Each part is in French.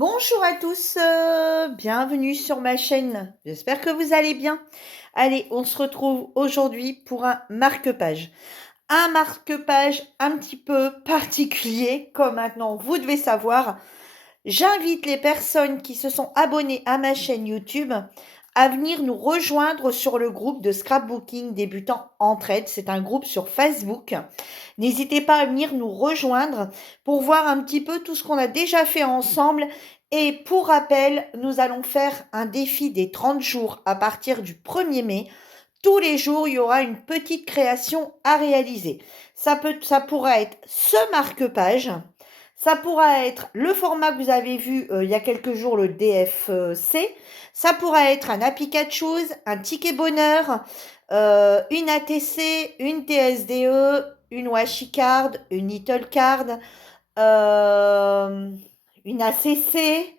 Bonjour à tous, bienvenue sur ma chaîne. J'espère que vous allez bien. Allez, on se retrouve aujourd'hui pour un marque-page. Un marque-page un petit peu particulier, comme maintenant vous devez savoir. J'invite les personnes qui se sont abonnées à ma chaîne YouTube à venir nous rejoindre sur le groupe de scrapbooking débutant entraide. C'est un groupe sur Facebook. N'hésitez pas à venir nous rejoindre pour voir un petit peu tout ce qu'on a déjà fait ensemble. Et pour rappel, nous allons faire un défi des 30 jours à partir du 1er mai. Tous les jours, il y aura une petite création à réaliser. Ça pourra être ce marque-page. Ça pourra être le format que vous avez vu il y a quelques jours, le DFC. Ça pourra être un Happy Cat Shoes, un ticket bonheur, une ATC, une TSDE, une Washi Card, une Little Card, euh, une ACC,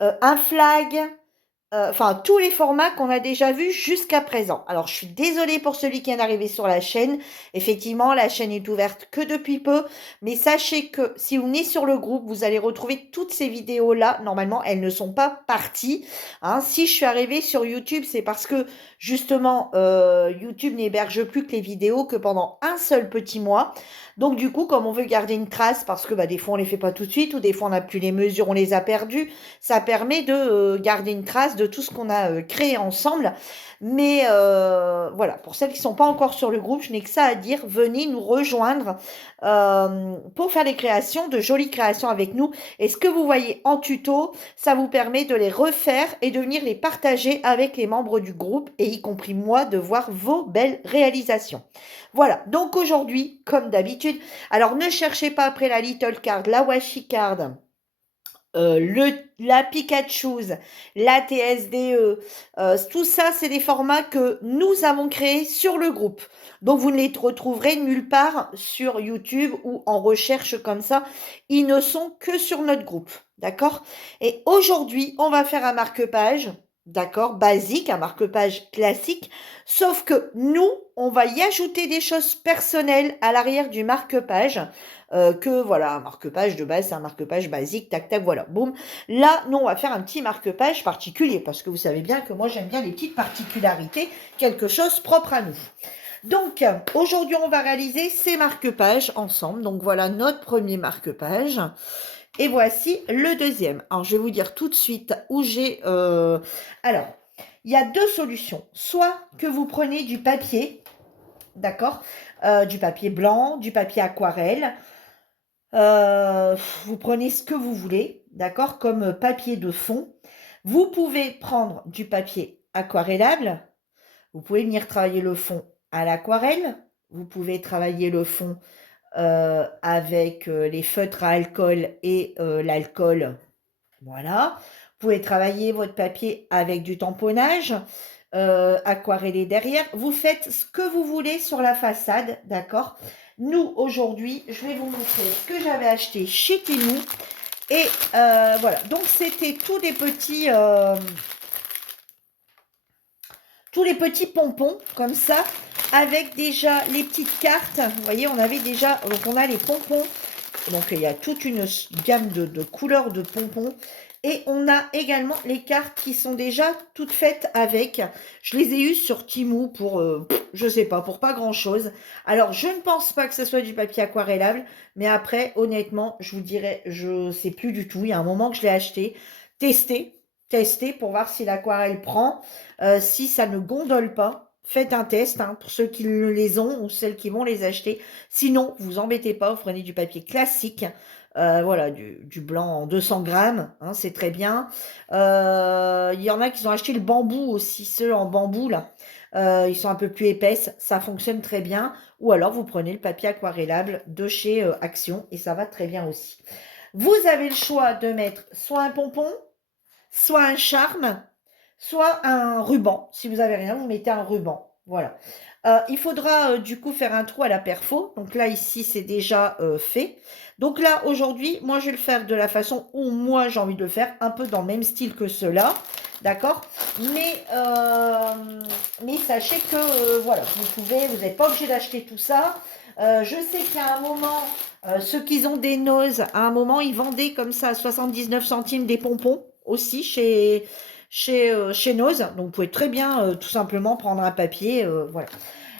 un flag, enfin tous les formats qu'on a déjà vus jusqu'à présent. Alors je suis désolée pour celui qui vient d'arriver sur la chaîne. Effectivement, la chaîne est ouverte que depuis peu, mais sachez que si vous venez sur le groupe, vous allez retrouver toutes ces vidéos-là. Normalement, elles ne sont pas parties. Hein. Si je suis arrivée sur YouTube, c'est parce que justement, YouTube n'héberge plus que les vidéos que pendant un seul petit mois. Donc du coup, comme on veut garder une trace, parce que des fois on les fait pas tout de suite, ou des fois on n'a plus les mesures, on les a perdues, ça permet de garder une trace de tout ce qu'on a créé ensemble. Mais voilà, pour celles qui ne sont pas encore sur le groupe, je n'ai que ça à dire. Venez nous rejoindre pour faire les créations, de jolies créations avec nous. Et ce que vous voyez en tuto, ça vous permet de les refaire et de venir les partager avec les membres du groupe, et y compris moi, de voir vos belles réalisations. Voilà, donc aujourd'hui, comme d'habitude, alors ne cherchez pas après la Little Card, la Washi Card, la Pikachu, la TSDE, tout ça, c'est des formats que nous avons créés sur le groupe. Donc, vous ne les retrouverez nulle part sur YouTube ou en recherche comme ça. Ils ne sont que sur notre groupe. D'accord? Et aujourd'hui, on va faire un marque-page. D'accord? Basique, un marque-page classique. Sauf que nous, on va y ajouter des choses personnelles à l'arrière du marque-page. Que voilà, un marque-page de base, c'est un marque-page basique, tac, tac, voilà, boum. Là, nous, on va faire un petit marque-page particulier, parce que vous savez bien que moi, j'aime bien les petites particularités, quelque chose propre à nous. Donc, aujourd'hui, on va réaliser ces marque-pages ensemble. Donc, voilà notre premier marque-page. Et voici le deuxième. Alors, je vais vous dire tout de suite où j'ai... Alors, il y a deux solutions. Soit que vous prenez du papier, d'accord, du papier blanc, du papier aquarelle. Vous prenez ce que vous voulez, d'accord, comme papier de fond. Vous pouvez prendre du papier aquarellable. Vous pouvez venir travailler le fond à l'aquarelle. Vous pouvez travailler le fond avec les feutres à alcool et l'alcool. Voilà. Vous pouvez travailler votre papier avec du tamponnage aquarellé derrière. Vous faites ce que vous voulez sur la façade, d'accord? Nous, aujourd'hui, je vais vous montrer ce que j'avais acheté chez Temu. Et voilà, donc c'était tous les petits pompons, comme ça, avec déjà les petites cartes. Vous voyez, on avait déjà, donc on a les pompons. Donc, il y a toute une gamme de couleurs de pompons. Et on a également les cartes qui sont déjà toutes faites avec. Je les ai eues sur Temu pour, je sais pas, pour pas grand-chose. Alors, je ne pense pas que ce soit du papier aquarellable. Mais après, honnêtement, je vous dirais, je sais plus du tout. Il y a un moment que je l'ai acheté. Tester pour voir si l'aquarelle prend. Si ça ne gondole pas. Faites un test pour ceux qui les ont ou celles qui vont les acheter. Sinon, vous embêtez pas, vous prenez du papier classique. Voilà, du blanc en 200 grammes, c'est très bien. Il y en a qui ont acheté le bambou aussi, ceux en bambou là. Ils sont un peu plus épaisses, ça fonctionne très bien. Ou alors vous prenez le papier aquarellable de chez Action et ça va très bien aussi. Vous avez le choix de mettre soit un pompon, soit un charme, soit un ruban. Si vous avez rien, vous mettez un ruban. Voilà. Il faudra du coup faire un trou à la perfo. Donc là, ici, c'est déjà fait. Donc là, aujourd'hui, moi, je vais le faire de la façon où moi, j'ai envie de le faire. Un peu dans le même style que cela. D'accord, mais sachez que, voilà, vous n'êtes pas obligé d'acheter tout ça. Je sais qu'il y a un moment, Ceux qui ont des noses, à un moment, ils vendaient comme ça à 79 centimes des pompons aussi chez Nose. Donc, vous pouvez très bien tout simplement prendre un papier. Voilà.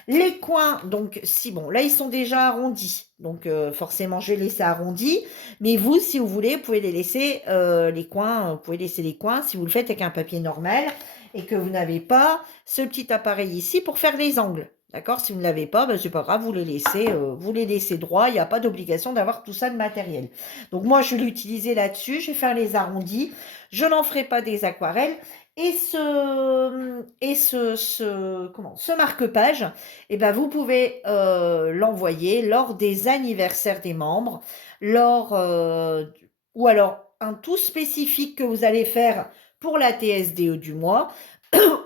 Les coins, donc, si bon, là, ils sont déjà arrondis. Donc, forcément, je vais laisser arrondis. Mais vous, si vous voulez, vous pouvez les laisser, les coins, vous pouvez laisser les coins si vous le faites avec un papier normal et que vous n'avez pas ce petit appareil ici pour faire les angles. D'accord? Si vous ne l'avez pas, ben, c'est pas grave, vous les laissez droits. Il n'y a pas d'obligation d'avoir tout ça de matériel. Donc, moi, je vais l'utiliser là-dessus. Je vais faire les arrondis. Je n'en ferai pas des aquarelles. Et ce marque-page, eh ben, vous pouvez l'envoyer lors des anniversaires des membres, ou alors un tout spécifique que vous allez faire pour la TSDE du mois,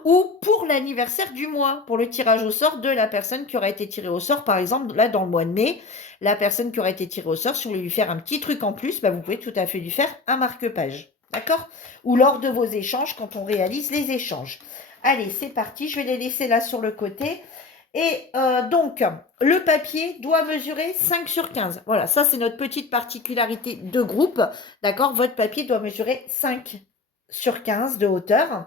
ou pour l'anniversaire du mois, pour le tirage au sort de la personne qui aura été tirée au sort. Par exemple, là, dans le mois de mai, la personne qui aura été tirée au sort, si vous voulez lui faire un petit truc en plus, bah, vous pouvez tout à fait lui faire un marque-page. D'accord? Ou lors de vos échanges, quand on réalise les échanges. Allez, c'est parti. Je vais les laisser là sur le côté. Et donc, le papier doit mesurer 5 sur 15. Voilà, ça, c'est notre petite particularité de groupe. D'accord? Votre papier doit mesurer 5 sur 15 de hauteur.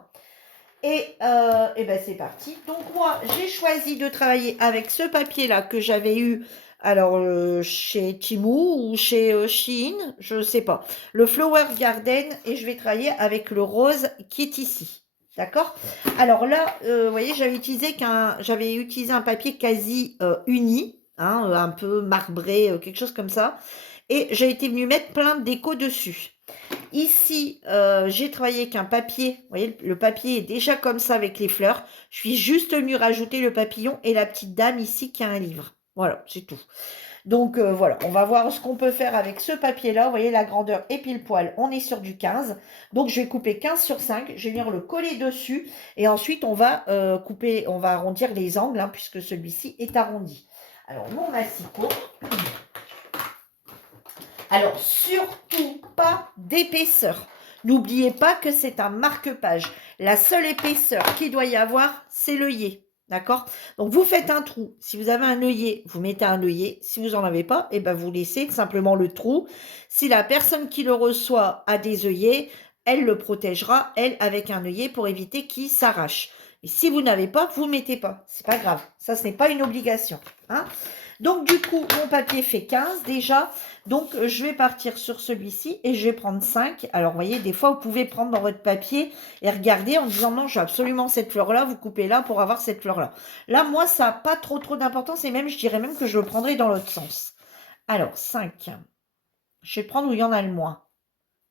Et ben c'est parti. Donc moi, j'ai choisi de travailler avec ce papier-là que j'avais eu, alors chez Temu ou chez Shein, je ne sais pas. Le Flower Garden, et je vais travailler avec le rose qui est ici. D'accord? Alors là, vous voyez, j'avais utilisé un papier quasi uni, hein, un peu marbré, quelque chose comme ça. Et j'ai été venue mettre plein de déco dessus. Ici, j'ai travaillé avec un papier. Vous voyez, le papier est déjà comme ça avec les fleurs. Je suis juste venue rajouter le papillon et la petite dame ici qui a un livre. Voilà, c'est tout. Donc voilà, on va voir ce qu'on peut faire avec ce papier-là. Vous voyez, la grandeur est pile poil. On est sur du 15. Donc je vais couper 15 sur 5. Je vais venir le coller dessus. Et ensuite, on va on va arrondir les angles, hein, puisque celui-ci est arrondi. Alors, mon massicot. Alors, surtout pas d'épaisseur. N'oubliez pas que c'est un marque-page. La seule épaisseur qu'il doit y avoir, c'est l'œillet. D'accord? Donc, vous faites un trou. Si vous avez un œillet, vous mettez un œillet. Si vous n'en avez pas, eh ben, vous laissez simplement le trou. Si la personne qui le reçoit a des œillets, elle le protégera, elle, avec un œillet pour éviter qu'il s'arrache. Et si vous n'avez pas, vous ne mettez pas. C'est pas grave. Ça, ce n'est pas une obligation. Hein? Donc, du coup, mon papier fait 15 déjà. Donc, je vais partir sur celui-ci et je vais prendre 5. Alors, vous voyez, des fois, vous pouvez prendre dans votre papier et regarder en disant non, je veux absolument cette fleur-là. Vous coupez là pour avoir cette fleur-là. Là, moi, ça n'a pas trop d'importance et même, je dirais même que je le prendrai dans l'autre sens. Alors, 5. Je vais prendre où il y en a le moins.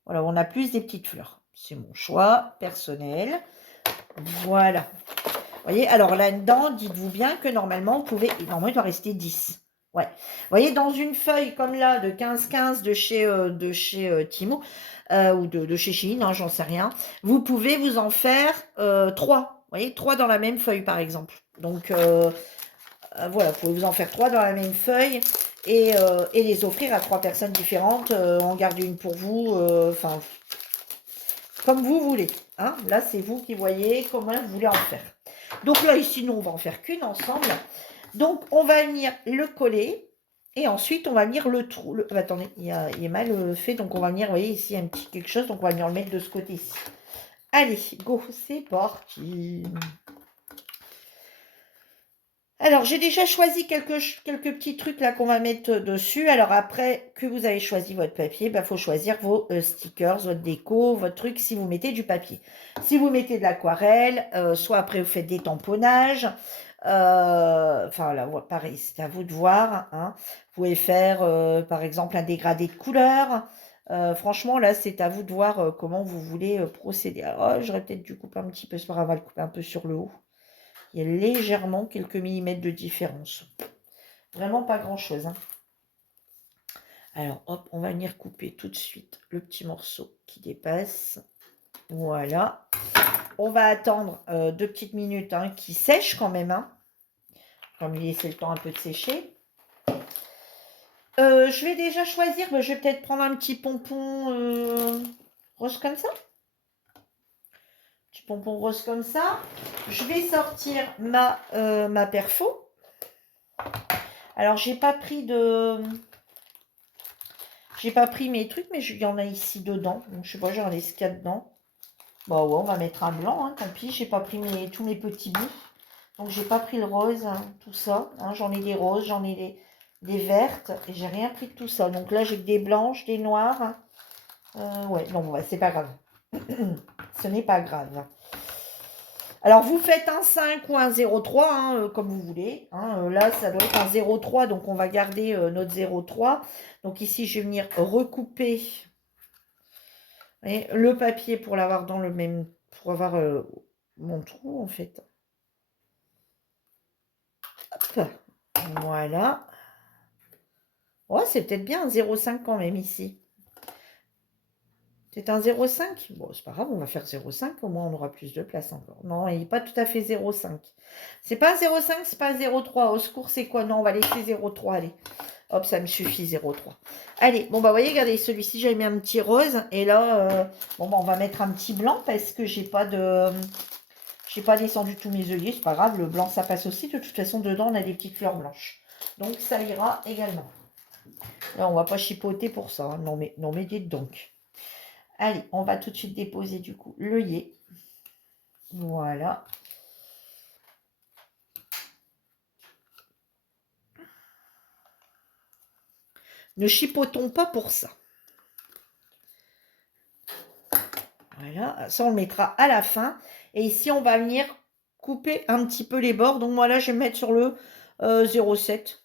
Voilà, on a plus des petites fleurs. C'est mon choix personnel. Voilà. Vous voyez, alors là-dedans, dites-vous bien que normalement, normalement, il doit rester 10. Ouais. Vous voyez, dans une feuille comme là, de 15-15 de chez Temu, ou de chez Shein, hein, j'en sais rien, vous pouvez vous en faire 3. Vous voyez, 3 dans la même feuille, par exemple. Donc, voilà, vous pouvez vous en faire 3 dans la même feuille et les offrir à 3 personnes différentes, en garder une pour vous, enfin, comme vous voulez. Hein. Là, c'est vous qui voyez comment vous voulez en faire. Donc là, ici, nous, on va en faire qu'une ensemble. Donc, on va venir le coller. Et ensuite, on va venir le trou. Attendez, il est mal fait. Donc, on va venir, vous voyez, ici, un petit quelque chose. Donc, on va venir le mettre de ce côté-ci. Allez, go, c'est parti. Alors, j'ai déjà choisi quelques petits trucs là qu'on va mettre dessus. Alors, après que vous avez choisi votre papier, il faut choisir vos stickers, votre déco, votre truc, si vous mettez du papier. Si vous mettez de l'aquarelle, soit après vous faites des tamponnages. Enfin, là, pareil, c'est à vous de voir. Hein. Vous pouvez faire, par exemple, un dégradé de couleur. Franchement, là, c'est à vous de voir comment vous voulez procéder. Alors, j'aurais peut-être dû couper un petit peu, c'est pas grave, on va le couper un peu sur le haut. Il y a légèrement quelques millimètres de différence. Vraiment pas grand-chose. Hein. Alors, hop, on va venir couper tout de suite le petit morceau qui dépasse. Voilà. On va attendre 2 petites minutes hein, qui sèche quand même. Hein. On va lui laisser le temps un peu de sécher. Je vais déjà choisir. Je vais peut-être prendre un petit pompon rose comme ça. Petit pompon rose comme ça. Je vais sortir ma perfo. Alors, j'ai pas pris de J'ai pas pris mes trucs, mais il y en a ici dedans. Donc, je sais pas, j'en ai ce qu'il y a dedans. Bon, ouais, on va mettre un blanc, hein, tant pis. J'ai pas pris tous mes petits bouts. Donc, j'ai pas pris le rose, hein, tout ça. Hein, j'en ai des roses, j'en ai des vertes. Et j'ai rien pris de tout ça. Donc là, j'ai que des blanches, des noires. Ouais, non, ouais, c'est pas grave. Ce n'est pas grave. Alors, vous faites un 5 ou un 0,3, hein, comme vous voulez. Hein. Là, ça doit être un 0,3, donc on va garder notre 0,3. Donc ici, je vais venir recouper le papier pour l'avoir dans le même... pour avoir mon trou, en fait. Hop. Voilà. Oh, c'est peut-être bien un 0,5 quand même ici. C'est un 0,5. Bon, c'est pas grave, on va faire 0,5. Au moins, on aura plus de place encore. Non, il n'est pas tout à fait 0,5. C'est pas un 0,5, c'est pas un 0,3. Au secours, c'est quoi? Non, on va laisser 0,3. Allez. Hop, ça me suffit, 0,3. Allez, bon, bah, vous voyez, regardez, celui-ci, j'avais mis un petit rose. Et là, bon, bah, on va mettre un petit blanc parce que j'ai pas descendu tous mes œillets. C'est pas grave, le blanc, ça passe aussi. De toute façon, dedans, on a des petites fleurs blanches. Donc, ça ira également. Là, on va pas chipoter pour ça. Hein. Non, mais dites donc. Allez, on va tout de suite déposer du coup l'œillet. Voilà. Ne chipotons pas pour ça. Voilà, ça on le mettra à la fin. Et ici, on va venir couper un petit peu les bords. Donc moi là, je vais me mettre sur le 0,7.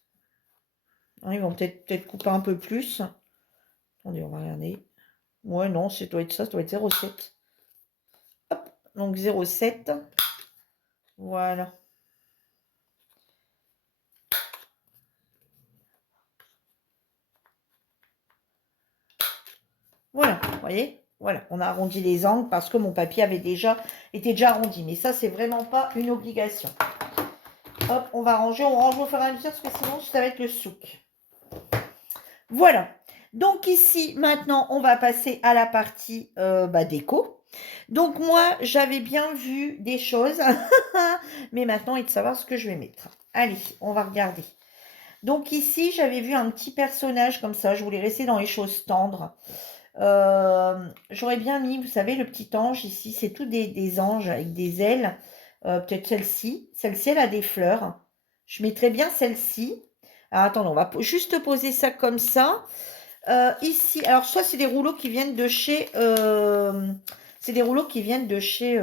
Ils vont peut-être couper un peu plus. Attendez, on va regarder. Ouais, non, ça doit être 0,7. Hop, donc 0,7. Voilà. Voilà, vous voyez? Voilà, on a arrondi les angles parce que mon papier était déjà arrondi. Mais ça, c'est vraiment pas une obligation. Hop, on va ranger. On range au fur et à mesure parce que sinon, ça va être le souk. Voilà. Donc ici, maintenant, on va passer à la partie déco. Donc moi, j'avais bien vu des choses. Mais maintenant, il faut savoir ce que je vais mettre. Allez, on va regarder. Donc ici, j'avais vu un petit personnage comme ça. Je voulais rester dans les choses tendres. J'aurais bien mis, vous savez, le petit ange ici. C'est tout des anges avec des ailes. Peut-être celle-ci. Celle-ci, elle a des fleurs. Je mettrais bien celle-ci. Alors, attendez, on va juste poser ça comme ça. Ici, alors soit c'est des rouleaux qui viennent de chez... c'est des rouleaux qui viennent de chez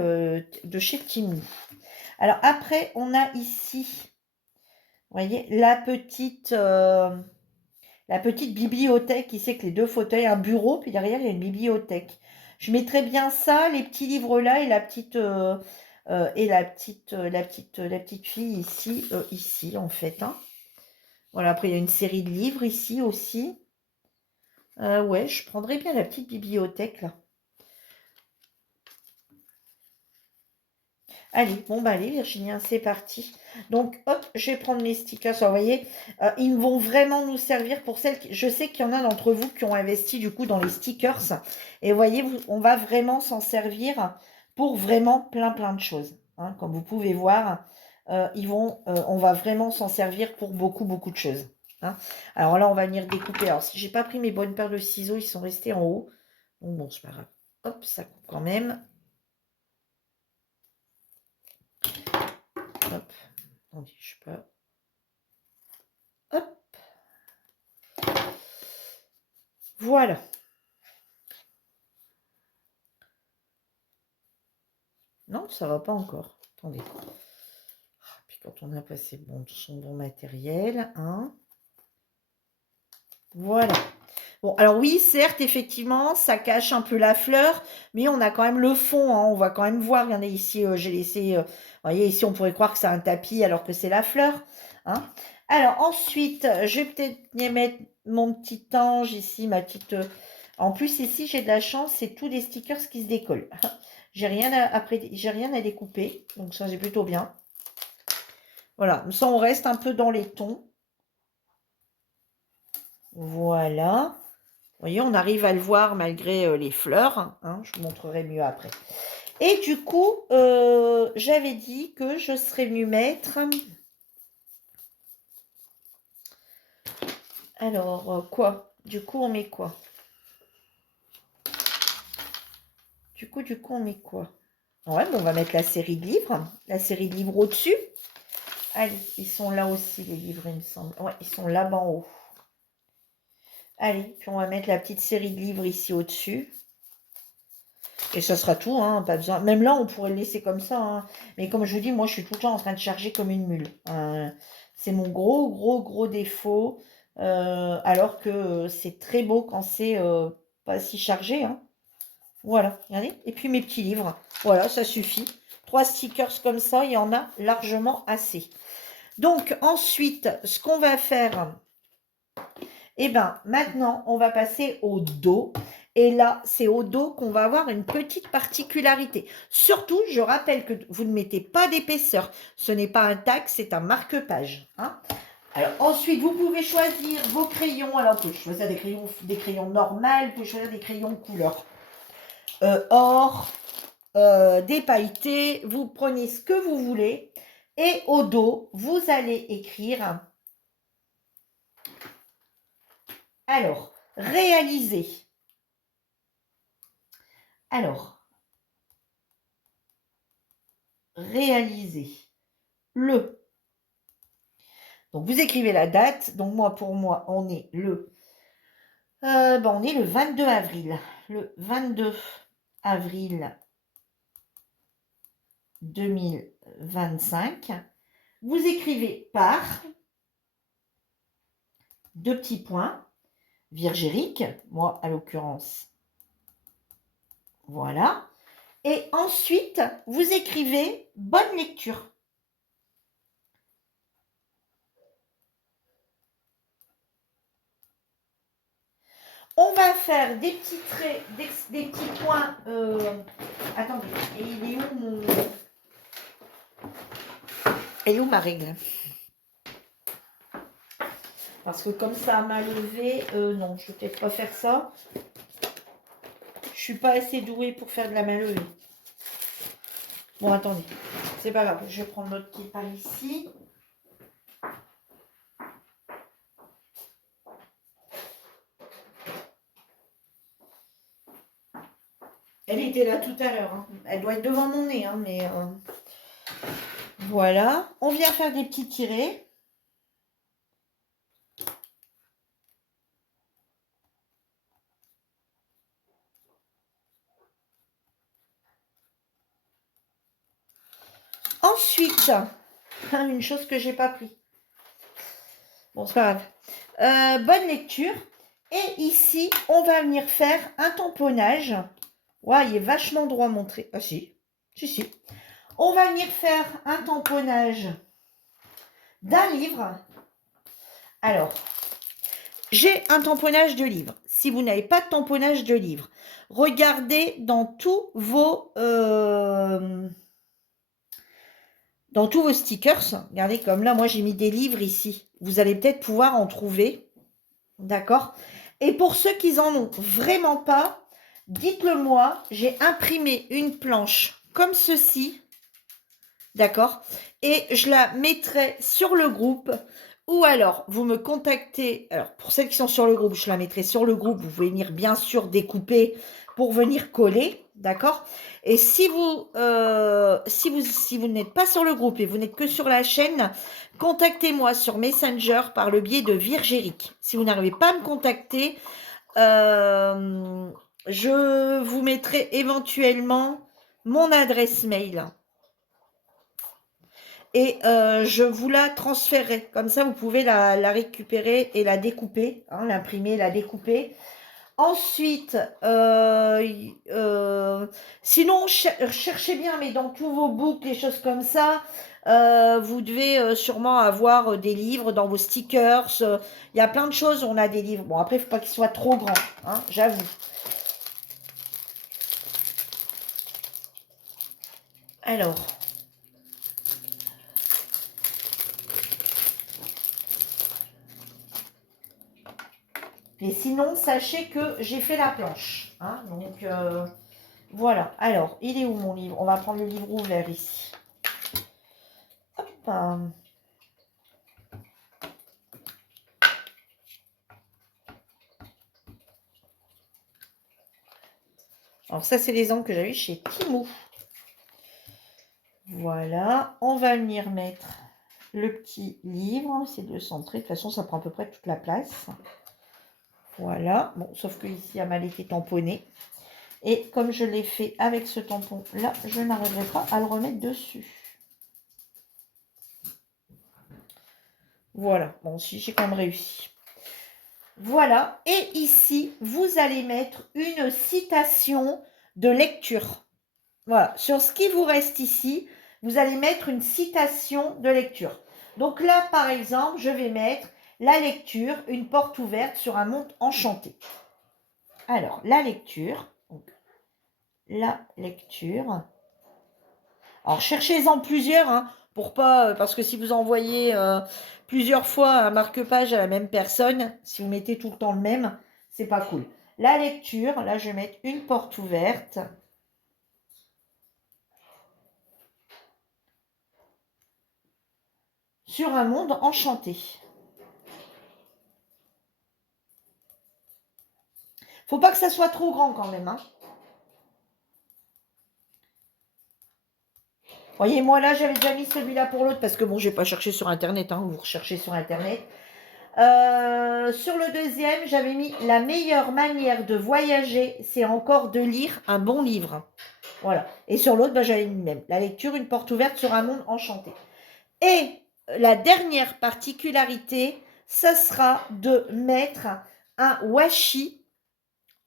Temu. Alors après, on a ici, vous voyez, la petite bibliothèque ici avec les deux fauteuils, un bureau, puis derrière, il y a une bibliothèque. Je mettrais bien ça, les petits livres là, et la petite fille ici en fait. Hein. Voilà, après il y a une série de livres ici aussi. Ouais, je prendrais bien la petite bibliothèque là. Allez, bon bah allez Virginie, c'est parti. Donc hop, je vais prendre mes stickers. Alors, vous voyez, ils vont vraiment nous servir pour celles qui... Je sais qu'il y en a d'entre vous qui ont investi du coup dans les stickers. Et vous voyez, on va vraiment s'en servir pour vraiment plein de choses. Hein. Comme vous pouvez voir, on va vraiment s'en servir pour beaucoup de choses. Hein. Alors là, on va venir découper. Alors si j'ai pas pris mes bonnes paires de ciseaux, ils sont restés en haut. Donc bon, c'est pas grave. Hop, ça coupe quand même. Hop, attendez, je sais pas. Hop. Voilà. Non, ça va pas encore. Attendez. Puis quand on a passé son bon matériel, hein. Voilà. Bon, alors oui, certes, effectivement, ça cache un peu la fleur, mais on a quand même le fond, hein, on va quand même voir. Regardez ici, j'ai laissé, vous voyez, ici, on pourrait croire que c'est un tapis alors que c'est la fleur. Hein. Alors ensuite, je vais peut-être mettre mon petit ange ici, ma petite... En plus, ici, j'ai de la chance, c'est tous des stickers qui se décollent. J'ai rien à découper, donc ça, c'est plutôt bien. Voilà, ça, on reste un peu dans les tons. Voilà. Vous voyez, on arrive à le voir malgré les fleurs. Hein, je vous montrerai mieux après. Et du coup, j'avais dit que je serais venue mettre... Alors, quoi? Du coup, on met quoi? Du coup, on met quoi? Ouais, bon, on va mettre la série de livres. La série de livres au-dessus. Allez, ils sont là aussi, les livres, il me semble. Ouais, ils sont là-bas en haut. Allez, puis on va mettre la petite série de livres ici au-dessus. Et ça sera tout, hein, pas besoin. Même là, on pourrait le laisser comme ça, hein. Mais comme je vous dis, moi, je suis tout le temps en train de charger comme une mule. C'est mon gros défaut. Alors que c'est très beau quand c'est pas si chargé, hein. Voilà, regardez. Et puis mes petits livres. Voilà, ça suffit. 3 stickers comme ça, il y en a largement assez. Donc, ensuite, ce qu'on va faire, eh bien, maintenant, on va passer au dos. Et là, c'est au dos qu'on va avoir une petite particularité. Surtout, je rappelle que vous ne mettez pas d'épaisseur. Ce n'est pas un tag, c'est un marque-page, hein. Alors, ensuite, vous pouvez choisir vos crayons. Alors, vous pouvez choisir des crayons normaux, vous pouvez choisir des crayons couleur or, des pailletés. Vous prenez ce que vous voulez. Et au dos, vous allez écrire... Alors, réaliser. Alors, réaliser le. Donc, vous écrivez la date. Donc, pour moi, on est on est le 22 avril. Le 22 avril 2025. Vous écrivez par 2 petits points, Virgérique, moi, à l'occurrence. Voilà. Et ensuite, vous écrivez bonne lecture. On va faire des petits traits, des petits points. Attendez, et il est où mon... Elle est où ma règle? Parce que comme ça m'a levé, non, je ne vais peut-être pas faire ça. Je suis pas assez douée pour faire de la main levée. Bon, attendez, c'est pas grave. Je vais prendre l'autre qui est par ici. Elle était là tout à l'heure, hein. Elle doit être devant mon nez, hein, mais voilà. On vient faire des petits tirets. Ensuite, une chose que j'ai pas pris. Bon, c'est pas grave. Bonne lecture. Et ici, on va venir faire un tamponnage. Ouais, il est vachement droit montré. Ah si, si. On va venir faire un tamponnage d'un livre. Alors, j'ai un tamponnage de livre. Si vous n'avez pas de tamponnage de livre, regardez dans tous vos stickers. Regardez comme là, moi j'ai mis des livres ici. Vous allez peut-être pouvoir en trouver. D'accord? Et pour ceux qui n'en ont vraiment pas, dites-le moi. J'ai imprimé une planche comme ceci. D'accord? Et je la mettrai sur le groupe. Ou alors, vous me contactez. Alors, pour celles qui sont sur le groupe, je la mettrai sur le groupe. Vous pouvez venir, bien sûr, découper pour venir coller. D'accord? Et si vous n'êtes pas sur le groupe et vous n'êtes que sur la chaîne, contactez-moi sur Messenger par le biais de Virgérique. Si vous n'arrivez pas à me contacter, je vous mettrai éventuellement mon adresse mail. Et je vous la transférerai. Comme ça, vous pouvez la récupérer et la découper, hein, l'imprimer, la découper. Ensuite, sinon, cherchez bien, mais dans tous vos books, les choses comme ça, vous devez sûrement avoir des livres dans vos stickers. Il y a plein de choses, on a des livres. Bon, après, il ne faut pas qu'ils soient trop grands, hein, j'avoue. Alors... Et sinon, sachez que j'ai fait la planche, hein, donc... voilà. Alors, il est où mon livre? On va prendre le livre ouvert ici. Hop. Alors ça, c'est les angles que j'avais chez Temu. Voilà, on va venir mettre le petit livre, c'est de centrer. De toute façon, ça prend à peu près toute la place. Voilà, bon, sauf que ici, il a mal été tamponné. Et comme je l'ai fait avec ce tampon-là, je n'arriverai pas à le remettre dessus. Voilà, bon, si j'ai quand même réussi. Voilà, et ici, vous allez mettre une citation de lecture. Voilà, sur ce qui vous reste ici, vous allez mettre une citation de lecture. Donc là, par exemple, je vais mettre la lecture, une porte ouverte sur un monde enchanté. Alors, la lecture, donc, la lecture. Alors, cherchez-en plusieurs, hein, pour pas, parce que si vous envoyez plusieurs fois un marque-page à la même personne, si vous mettez tout le temps le même, c'est pas cool. La lecture, là, je vais mettre une porte ouverte. Sur un monde enchanté. Faut pas que ça soit trop grand quand même, hein. Voyez, moi là, j'avais déjà mis celui-là pour l'autre parce que bon, j'ai pas cherché sur Internet, hein, vous recherchez sur Internet. Sur le deuxième, j'avais mis la meilleure manière de voyager, c'est encore de lire un bon livre. Voilà. Et sur l'autre, bah, j'avais mis même la lecture, une porte ouverte sur un monde enchanté. Et la dernière particularité, ça sera de mettre un washi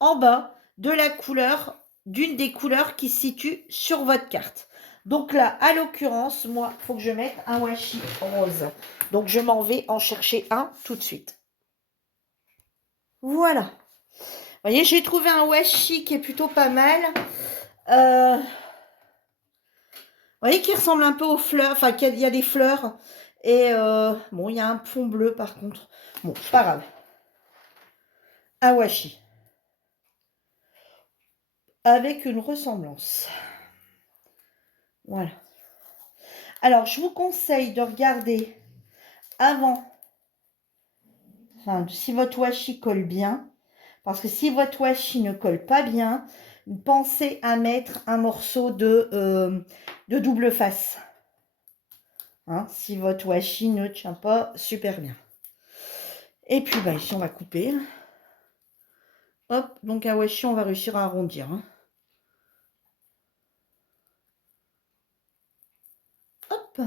en bas de la couleur, d'une des couleurs qui se situe sur votre carte. Donc là, à l'occurrence, moi, il faut que je mette un washi rose. Donc je m'en vais en chercher un tout de suite. Voilà. Vous voyez, j'ai trouvé un washi qui est plutôt pas mal. Vous voyez, qui ressemble un peu aux fleurs. Enfin, il y a des fleurs. Et bon, il y a un fond bleu par contre. Bon, c'est pas grave. Un washi. Avec une ressemblance. Voilà. Alors, je vous conseille de regarder avant, enfin, si votre washi colle bien, parce que si votre washi ne colle pas bien, pensez à mettre un morceau de double face. Hein, si votre washi ne tient pas super bien. Et puis, bah, ici, on va couper. Hop, donc un washi, on va réussir à arrondir. Hein. Hop.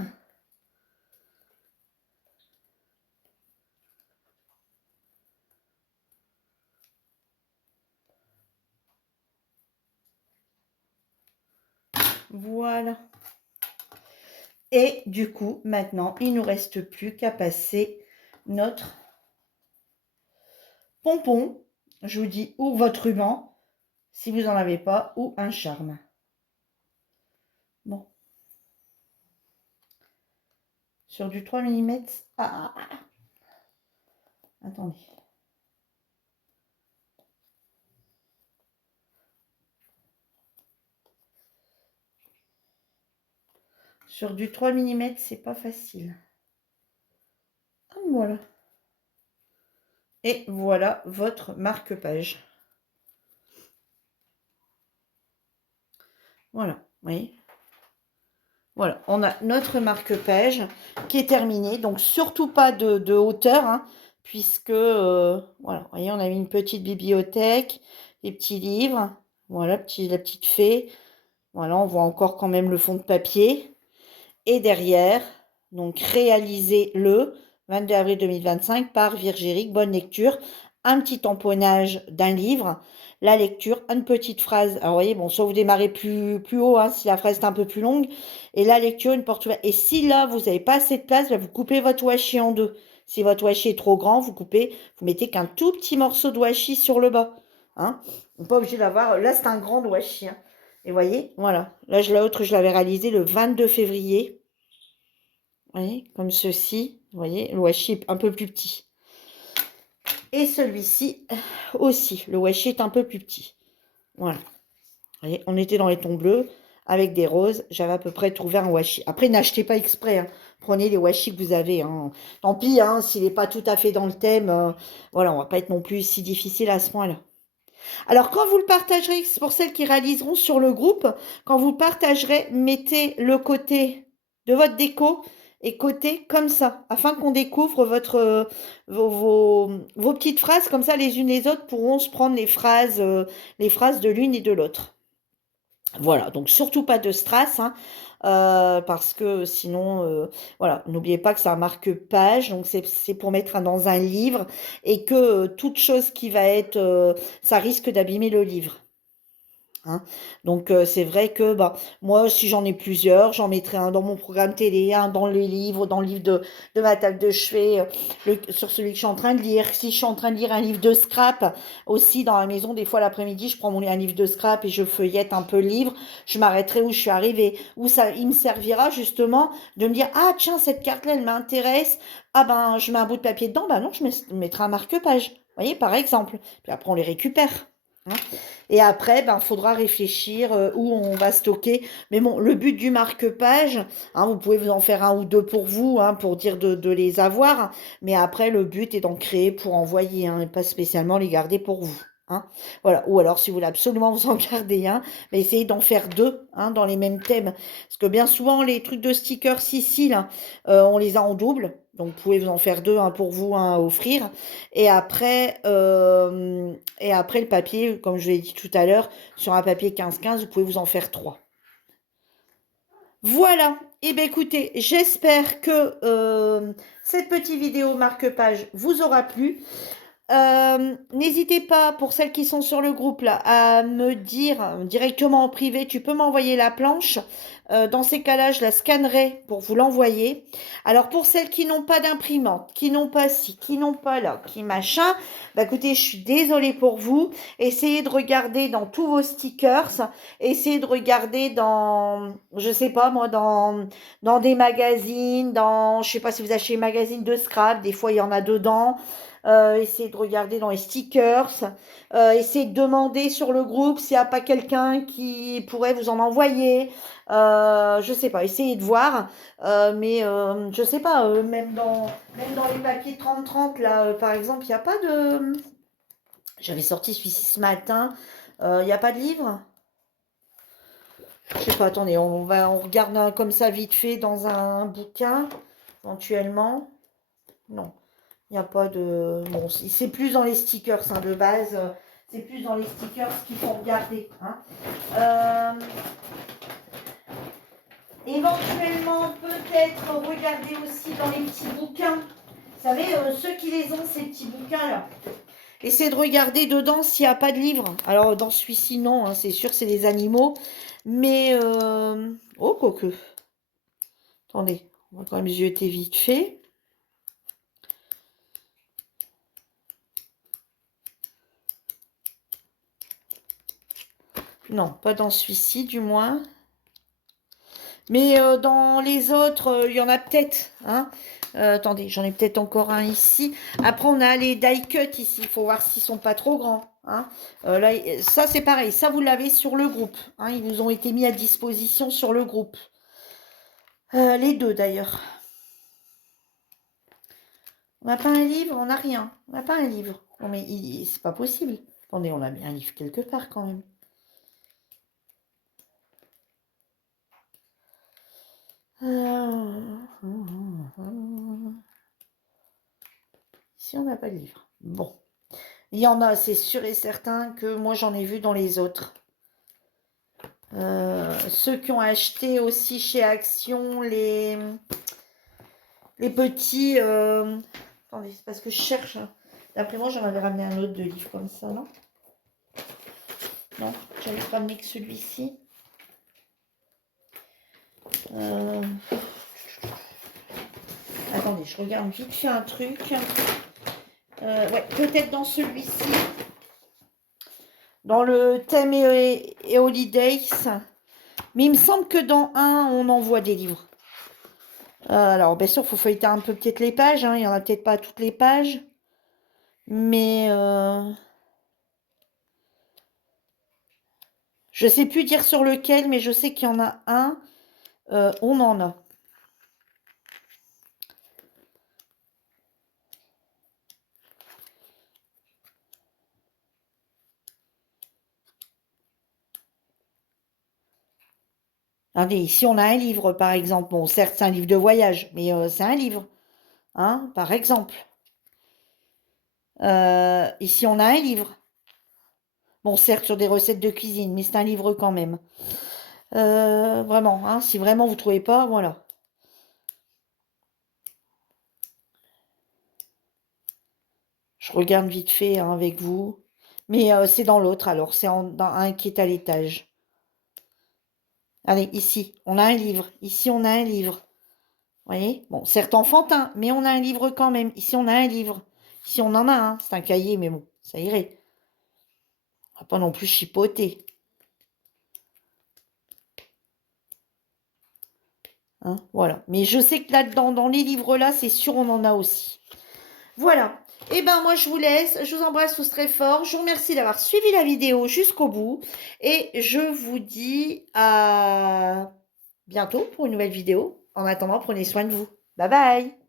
Voilà. Et du coup, maintenant, il ne nous reste plus qu'à passer notre pompon. Je vous dis, ou votre ruban, si vous n'en avez pas, ou un charme. Bon. Sur du 3 mm. Attendez. Sur du 3 mm, c'est pas facile. Voilà. Et voilà votre marque-page. Voilà, vous voyez. Voilà, on a notre marque-page qui est terminé. Donc, surtout pas de hauteur, hein, puisque, voilà, vous voyez, on a mis une petite bibliothèque, des petits livres. Voilà, la petite fée. Voilà, on voit encore quand même le fond de papier. Et derrière, donc, réalisé le 22 avril 2025 par Virgéric. Bonne lecture. Un petit tamponnage d'un livre. La lecture, une petite phrase. Alors, vous voyez, bon, soit vous démarrez plus haut, hein, si la phrase est un peu plus longue. Et la lecture, une porte ouverte. Et si là, vous n'avez pas assez de place, là, vous coupez votre washi en deux. Si votre washi est trop grand, vous coupez, vous mettez qu'un tout petit morceau de washi sur le bas. Hein. On n'est pas obligé d'avoir. Là, c'est un grand washi. Hein. Et vous voyez, voilà. Là, l'autre, je l'avais réalisé le 22 février. Vous voyez, comme ceci. Vous voyez, le washi est un peu plus petit. Et celui-ci aussi. Le washi est un peu plus petit. Voilà. Vous voyez, on était dans les tons bleus avec des roses. J'avais à peu près trouvé un washi. Après, n'achetez pas exprès. Hein. Prenez les washi que vous avez. Hein. Tant pis, hein, s'il n'est pas tout à fait dans le thème. Voilà, on va pas être non plus si difficile à ce point-là. Alors, quand vous le partagerez, c'est pour celles qui réaliseront sur le groupe, quand vous le partagerez, mettez le côté de votre déco et côté comme ça, afin qu'on découvre vos petites phrases, comme ça les unes les autres pourront se prendre les phrases de l'une et de l'autre. Voilà, donc surtout pas de strass, hein, parce que sinon, voilà, n'oubliez pas que c'est un marque-page, donc c'est pour mettre dans un livre et que toute chose qui va être, ça risque d'abîmer le livre. Hein. Donc c'est vrai que bah, moi, si j'en ai plusieurs, j'en mettrai un dans mon programme télé, un dans les livres, dans le livre de ma table de chevet, sur celui que je suis en train de lire. Si je suis en train de lire un livre de scrap, aussi dans la maison, des fois l'après-midi, je prends un livre de scrap et je feuillette un peu le livre. Je m'arrêterai où je suis arrivée, où ça, il me servira justement de me dire, ah tiens, cette carte-là, elle m'intéresse. Ah ben, je mets un bout de papier dedans, bah non, mettrai un marque-page. Vous voyez, par exemple. Puis après, on les récupère. Hein. Et après, ben, faudra réfléchir où on va stocker. Mais bon, le but du marque-page, hein, vous pouvez vous en faire un ou deux pour vous, hein, pour dire de les avoir. Mais après, le but est d'en créer pour envoyer, hein, et pas spécialement les garder pour vous. Hein. Voilà. Ou alors, si vous voulez absolument vous en garder un, mais essayez d'en faire deux, hein, dans les mêmes thèmes. Parce que bien souvent, les trucs de stickers Sicile, hein, on les a en double. Donc, vous pouvez vous en faire deux, un pour vous, un à offrir. Et après, le papier, comme je l'ai dit tout à l'heure, sur un papier 15-15, vous pouvez vous en faire trois. Voilà. Eh bien, écoutez, j'espère que cette petite vidéo marque-page vous aura plu. N'hésitez pas, pour celles qui sont sur le groupe là, à me dire directement en privé, tu peux m'envoyer la planche. Dans ces cas-là, je la scannerai pour vous l'envoyer. Alors pour celles qui n'ont pas d'imprimante, qui n'ont pas ci, qui n'ont pas là, qui machin, bah écoutez, je suis désolée pour vous. Essayez de regarder dans tous vos stickers, essayez de regarder dans, je sais pas moi, dans des magazines, je sais pas si vous achetez des magazines de scrap, des fois il y en a dedans. Essayez de regarder dans les stickers, essayez de demander sur le groupe s'il n'y a pas quelqu'un qui pourrait vous en envoyer. Je sais pas, essayez de voir. Mais je sais pas, même dans les papiers 30-30, là, par exemple, il n'y a pas de. J'avais sorti celui-ci ce matin. Il n'y a pas de livre? Je sais pas, attendez, on regarde comme ça vite fait dans un bouquin, éventuellement. Non. Il n'y a pas de. Bon, c'est plus dans les stickers, hein, de base. C'est plus dans les stickers qu'il faut regarder. Hein. Éventuellement, peut-être regarder aussi dans les petits bouquins. Vous savez, ceux qui les ont, ces petits bouquins-là. Essayez de regarder dedans s'il n'y a pas de livre. Alors, dans celui-ci, non, hein, c'est sûr, c'est les animaux. Mais. Oh, quoique. Attendez, on va quand même jeter vite fait. Non, pas dans celui-ci, du moins. Mais dans les autres, il y en a peut-être. Hein. Attendez, j'en ai peut-être encore un ici. Après, on a les die cut ici. Il faut voir s'ils sont pas trop grands. Hein. Là, ça, c'est pareil. Ça, vous l'avez sur le groupe. Hein. Ils vous ont été mis à disposition sur le groupe. Les deux, d'ailleurs. On n'a pas un livre, on n'a rien. On n'a pas un livre. Non, mais c'est pas possible. Attendez, on a mis un livre quelque part quand même. Ici, on n'a pas de livre. Bon. Il y en a, c'est sûr et certain que moi, j'en ai vu dans les autres. Ceux qui ont acheté aussi chez Action les petits... Attendez, c'est parce que je cherche. D'après moi, j'en avais ramené un autre de livre comme ça, non? Non, j'avais ramené que celui-ci. Attendez, je regarde vite fait un truc. Ouais, peut-être dans celui-ci. Dans le thème et Holidays. Mais il me semble que dans un, on envoie des livres. Alors, bien sûr, il faut feuilleter un peu peut-être les pages. Hein, il n'y en a peut-être pas toutes les pages. Mais je ne sais plus dire sur lequel, mais je sais qu'il y en a un. On en a. Regardez, ici, on a un livre, par exemple. Bon, certes, c'est un livre de voyage, mais c'est un livre, hein, par exemple. Ici, on a un livre. Bon, certes, sur des recettes de cuisine, mais c'est un livre quand même. Vraiment, hein, si vraiment vous trouvez pas, voilà. Je regarde vite fait hein, avec vous. Mais c'est dans l'autre, alors. C'est dans un qui est à l'étage. Allez, ici, on a un livre. Ici, on a un livre. Vous voyez? Bon, certes enfantin, mais on a un livre quand même. Ici, on a un livre. Ici, on en a un. C'est un cahier, mais bon, ça irait. On va pas non plus chipoter. Hein, voilà. Mais je sais que là-dedans, dans les livres-là, c'est sûr, on en a aussi. Voilà. Et ben moi, je vous laisse. Je vous embrasse tous très fort. Je vous remercie d'avoir suivi la vidéo jusqu'au bout. Et je vous dis à bientôt pour une nouvelle vidéo. En attendant, prenez soin de vous. Bye bye.